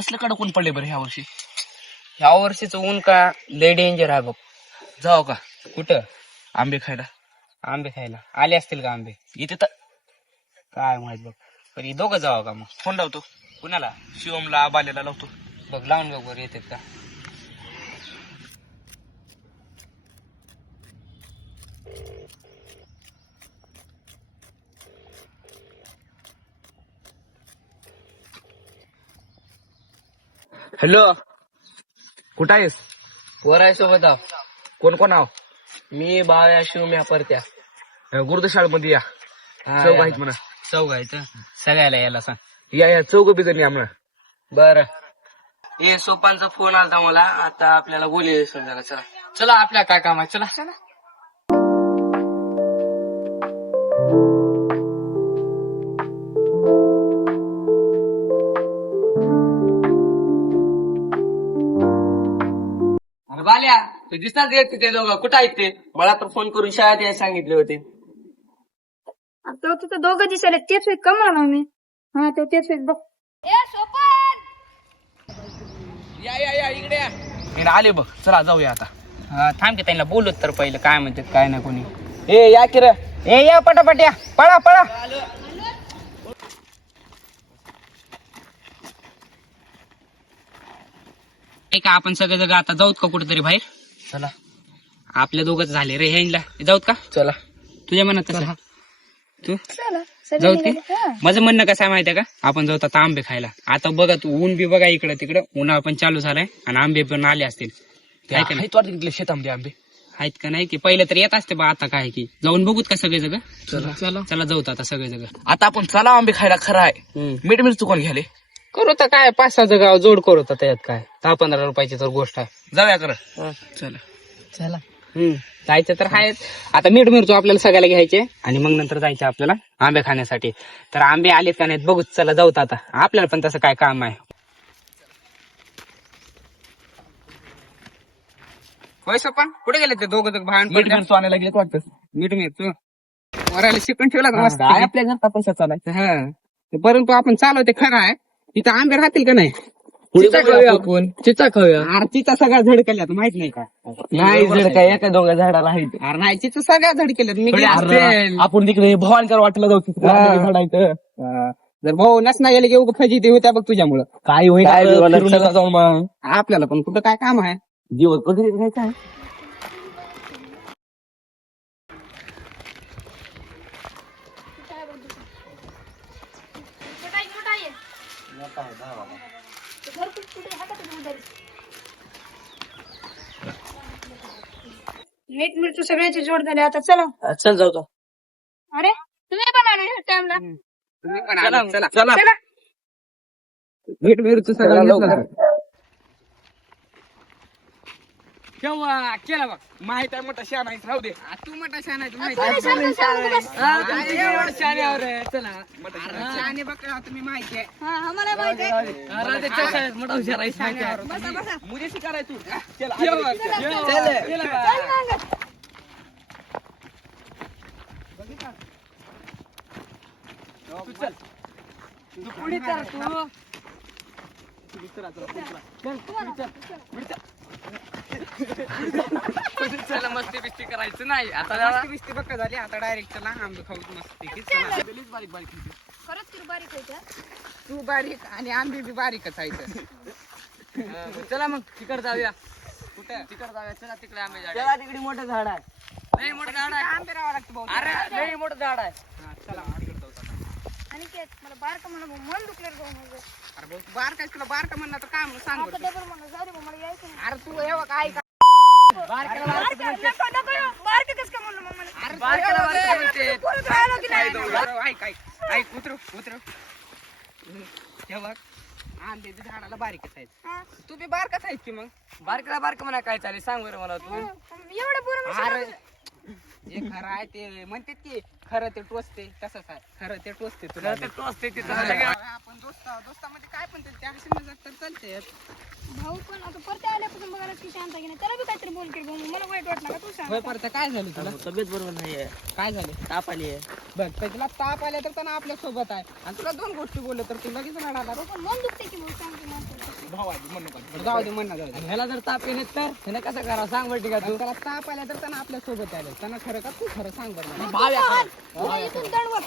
कसलं कडक ऊन पडले बरं ह्या वर्षी. ह्या वर्षीच ऊन का लय डेंजर आहे बघ. जाऊ का कुठं? आंबे खायला? आंबे खायला आले असतील का आंबे? इथे तर काय माहित बघ. पण दोघं जावं का मग? फोन लावतो. कुणाला? शिवमला बाल्याला लावतो. बघ लावून बघ बरं येतात का. हॅलो, कुठं आहेस? वर आहे सोबत आहो. कोण कोण आहो? मी बाव्या शिवम्या परत्या. गुरुदशाळेमध्ये या. चौघ आहेत म्हणा. चौघ आहेत सगळ्याला यायला सांग. या चौघ बी जण या म्हणा. बर. ए सोपांचा फोन आलता मला. आता आपल्याला बोली समजा. चला चला आपल्या काय काम आहे. चला चला. अरे बाल्या तू दिसतात येत ते दोघं कुठं आहेत ते? मला तर फोन करून शाळेत यायला सांगितले होते. तो तिथं दोघं दिसायला तेच आहेत का म्हणा मी. हा तो तेच आहेत बघ. या या या इकडे या. हे ना आले बघ. चला जाऊया आता. हा थांब की त्यांना बोलत तर पहिलं काय म्हणतात काय ना कोणी. ए या की रे. ए या पटापट या. पळा पळा. का आपण सगळे जग आता जाऊत का कुठेतरी बाहेर? चला आपल्या दोघंच झाले रे ह्यांना जाऊत का? चला. तुझ्या मनात तसं तू चला सगळे जाऊत की? निघाले. हा. माझं म्हणणं कसं आहे माहितीये का? आपण जाऊत आता आंबे खायला. आता बघा तू ऊन बी बघा इकडं तिकडं. उन्हाळा पण चालू झालाय आणि आंबे पण आले असतील. आहे का नाही? तिथले शेतामध्ये आंबे आहेत का नाही की पहिलं तर येत असते बा. आता काय की जाऊन बघूत का सगळे जग? चला चला. चला जाऊत आता सगळे जग. आता आपण चला आंबे खायला. खरं आहे. मीठ मिरची कोण घ्याले? करू तर काय 5-6 जगा जोड करू तर त्याच्यात काय 10-15 रुपयाची तर गोष्ट आहे. जाऊया कर. चला चला. जायचं तर आहेच. आता मीठ मिरचू आपल्याला सगळ्याला घ्यायचे आणि मग नंतर जायचं आपल्याला आंबे खाण्यासाठी. तर आंबे आलेत का नाहीत बघू. चला जाऊत आता. आपल्याला पण तसं काय काम आहे. होय सोपन कुठे गेले ते दोघं जग भांड? मीठ मिरची आणायला गेले वाटतं. मीठ मिरचू वरायला शिकून ठेवला का मस्त? काय आपल्या घरचा पैसा चालायचा. हा ते परंतु आपण चालवते खरं आहे. तिथं आंबे राहतील का नाही? चिचा खाऊया आपण. चिचा खाऊया. आरतीचा सगळ्या झडकल्यात माहित नाही का? नाही जड काय एका दोघा झाडाला आहे. अरे नाही तिथं सगळ्या झडकल्यात. मी आपण तिकडे भवानकर वाटलं जाऊ तिकडे झाडायचं. जर भाऊ नसना गेले की उगा फजिती होत्या बघ तुझ्यामुळं. काय होईल जाऊन मग आपल्याला पण कुठं काय काम आहे? दिवस वगैरे घ्यायचा आहे. मीठ मिरची सगळ्याची जोड झाली. आता चला. चल जाऊ जाऊ. अरे तुम्ही पण आले टाइमला. तुम्ही पण आला. चला चला चला. मीठ मिरची सगळं घेतलं. केव्हा केला बघ. माहित आहे मोठा शान आहे. राहू दे. तू मोठा शान आहे तुम्ही शांत शांत बस. शाने बघ तुम्ही माहिती आहे. हा आम्हाला माहिती आहे. मोठा हुशार आहे. बसा बसा. मुझे शिकाय तू. चल चल मग. तू पुढे चल. चला मस्ती बिस्ती करायचं नाही आता. बिस्ती बघ झाली आता. डायरेक्ट चला आंबे खाऊ मस्ती. बारीक बारीक. खरंच किती बारीक होत्या. तू बारीक आणि आंबे बी बारीकच आहे. चला मग तिकडे जाऊया. कुठे? तिकडे जाऊया. चला तिकडे आंबे झाड. चला तिकडे मोठं झाड आहे. लई मोठं झाड आहे. आंबे राहावं लागतं भाऊ. अरे लई मोठं झाड आहे. चला आणि ते मला बारका म्हणलं मन दुखलं भाऊ माझं. अरे भाऊ तू बारका तुला बारका म्हणलं तर काय म्हणून सांग आता बरं. डबल म्हणलं जाऊ दे भाऊ, मला यायचं नाही. अरे तू हे बघ ऐक. बारका बारका कसं काय म्हणलं मग मला. अरे बारक्याला बारका म्हणते. पोरं राहिलं की नाही. ऐक उतरू. हे बघ आंब्याच्या झाडाला बारीकच आहेत. हा. तू बी बारकाच आहेस की मग. बारकाला बारका म्हणा काय चालेल सांग बरं मला तू. एवढं पोरं मी अरे जे खरं आहे ते म्हणतात की खरं ते टोचते तसंच आहे. खरं ते टोचते तुला. ते टोचते तिथं. आपण दोस्तामध्ये काय पण ते हसी मजाक तर चालते. भाऊ पण आता परत आल्यापासून बघायला की शांत की नाही त्याला बी काहीतरी बोल की भाऊ मला वाईट वाटणार का तू सांग होय परत काय झालं तुला? तब्येत बरोबर नाहीये, काय झालं? ताप आली आहे. बघ तर तुला ताप आला तर त्यांना आपल्या सोबत आहे आणि तुला दोन गोष्टी बोलले तर तू लगेच रडाला. पण मन दुखते की भाऊ सांग की माणसाला. भाऊ आली म्हणू का? जाऊ दे म्हणणं जाऊ दे. ह्याला जर ताप येणे तर ह्याने कसं करा सांग बरं ठीक आहे तू. त्याला ताप आला तर त्यांना आपल्या सोबत आले. त्यांना खरं का तू खरं सांग बरं मला. भाव या खरं. तुला इथून दंडवत.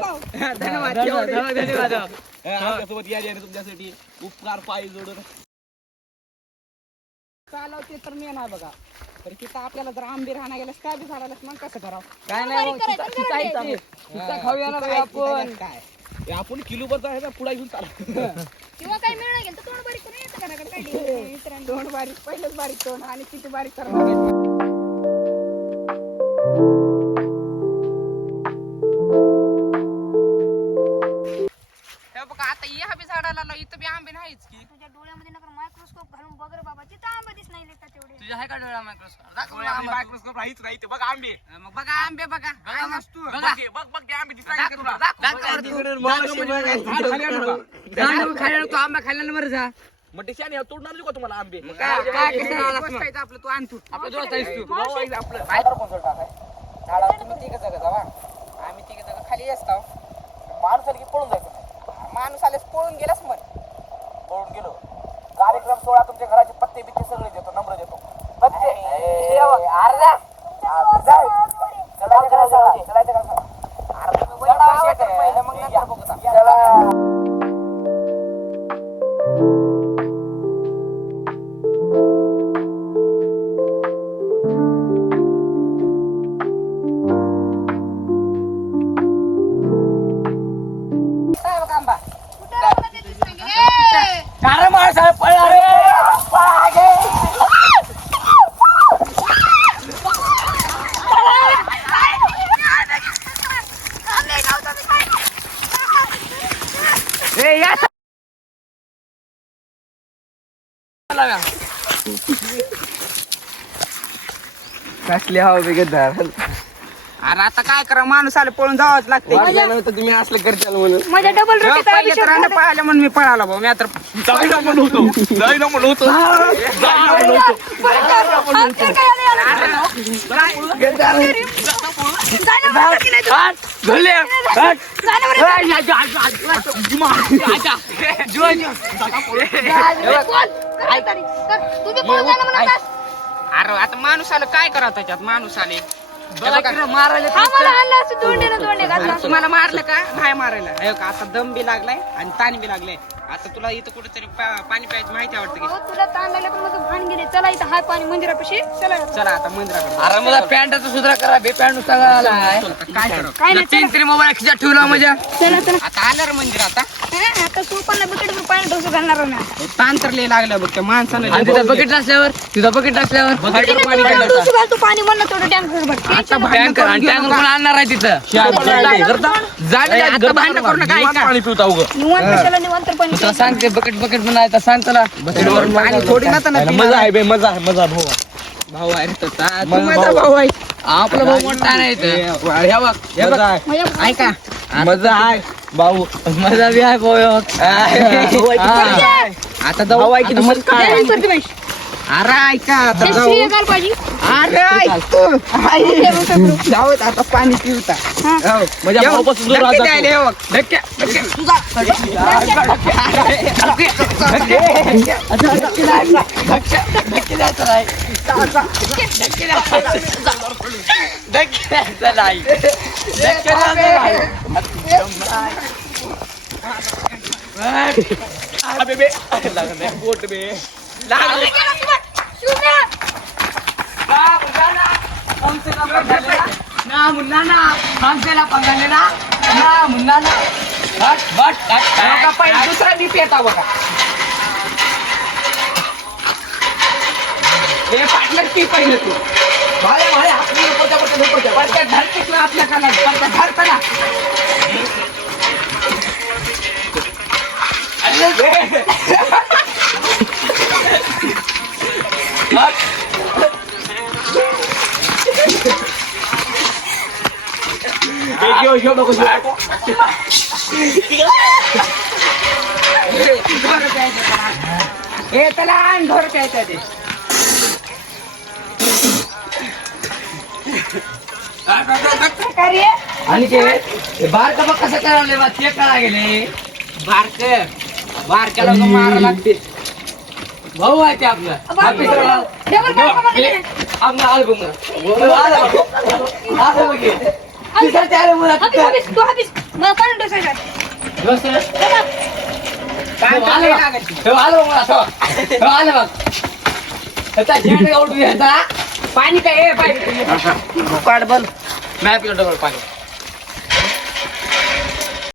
भाऊ. धन्यवाद. धन्यवाद. आमच्यासोबत या आणि तुमच्यासाठी उपकार पायी जोडून चालवते तर मी नाही बघा. तर तिथं आपल्याला जर आंबे राहणार गेल्यास काय बी झाडालाच मग कसं करावं? काय नाही, हो, चिता- चिता नाही चिता खाऊया ना बाई आपण. काय आपण किलोभर आहे ना पुढा घेऊन चालू. किंवा काही मिळणार गेलं तर तोंड बारीक करून येतं घराकडे काढली मित्रांनी. तोंड बारीक पहिलंच बारीक तोंड आणि किती बारीक करणार. बघा आता या बी झाडाला इथं बी आंबे नाहीच की. तुझ्या डोळ्यामध्ये नका मायक्रोस्कोप घालून बघ रे बाबा तिथं आंबे दिस नाही का तेवढे. तुझ्या आहे का डोळा मायक्रोस्कोप? मायक्रोस्कोप राहीच नाही ते बघा आंबे. मग बघा आंबे बघा. काय नसतो. बघ की, बघ ते आंबे दिसतात का तुला? तू आंबा खायला बरं जा. मग ते शाने तोडणार नाही का तुम्हाला आंबे? आपलं तू आणतो आपलं दोस्त आहेस तू. भाऊ आहेस आपलं. झाडावर तुम्ही तिघ जग जावा. आम्ही तिघ जग खाली असतो. माणूस आली की पळून जायचं नाही. माणूस आलेस पळून गेलास मग. पळून गेलो. कार्यक्रम सोहळा तुमच्या घराचे पत्ते बित्ते सगळे देतो, नंबर देतो. पत्ते अर्धा पहिलं मग नंतर बघू. काय बघा आंबा. कुठं राहणार ते दिसत नाही की? ए! कारण माणसा पळा रे. कसले हवा बिगतदार. अरे आता काय करा माणूस आले पळून जावंच लागते. तुम्ही असलं करताल म्हणून माझ्या डबल रोटीचा अभिषेक झाला. पाहिलं म्हणून मी पळाला भाऊ. मी आता जायला म्हणून होतो. जायला म्हणून होतो. आमच्या काय आलं याला? जायला म्हणलं की नाही तू? जायला तुम्ही पळून जाणं म्हणत आहेस? अरे आता माणूस आलं काय करा त्याच्यात माणूस आले. मारायला आम्हाला आणलं असं दोंडे घातला. तुम्हाला मारलं का नाही मारायला. हे बघ, आता दम बी लागलाय आणि ताण बी लागलाय. आता तुला इथं कुठेतरी पाणी प्यायची माहिती आवडतं की. हो, तुला ताण लागला पण माझं भान गेले. चला इथं हाय पाणी मंदिरापाशी. चला चला आता मंदिराकडे. अरे मला पॅन्टाचा सुधारा करा बे पॅन्ट नुसता घालायला. काय करू काय नाही तीन तरी मोबाईल खिशात ठेवला माझ्या. चला चला. आता आलं रे मंदिर आता. आता तू पण बकेटवर पाणी ढोसू घालणार ना. ताण तर लय लागलं बघ त्या माणसानं. आणि तिथं बकेट असल्यावर पाणी काढलं. ढोसू घाल तू पाणी म्हणलं थोडं टँकर भर. आता टँकर आणि टँकर कोण आणणार आहे तिथं? आता भांडण करू नका. ऐका. पाणी पिवता उगं. निवांत कशाला निवांत तर पाणी. तुला सांगते बकेट बकेट म्हणायचं सांग त्याला. पाणी थोडी ना त्यांना मजा आहे बे मजा आहे मजा भाऊ. भाऊ आहे रे तो. मग माझा भाऊ आहे. आपला भाऊ मोठा नाही इथं. मजा आहे. माझ्या ऐका मजा आहे भाऊ. मजा बी आहे भाऊ. आता जाऊ आहे की जय प्रथमेश. अरे ऐका आता हे जाऊ. श्री घाल पाहिजे. अरे ऐक. जाऊ आता पाणी पिवता. हा. माझ्या भाऊपासून दूर धक्के राहत द्यायला जातो. हे बघ. धक्के धक्के तुझा धक्के द्यायचं नाही. धक्के द्यायचं नाही. धक्के अबे बे लागत नाही बोट बे. लागले. ना मुन्ना ना हमसेला पंगाले ना ना मुन्ना ना बट पहिला दुसरा दीप येता बघा. हे पार्टनर पी पहिलं तू. भाड्या भाड्या हातली पडत्या पण त्या धरतीतलं आपल्या कानात पण त्या धरताना नको हे त्याला आण ढोर प्यायचं ते आणि ते बारका बघ कसं करावले बा ते कळा गेले बारक्याला मारा लागते भाऊ आहे ते आपलं पाणी काय पाणी काढ बंद मॅप डबल पाणी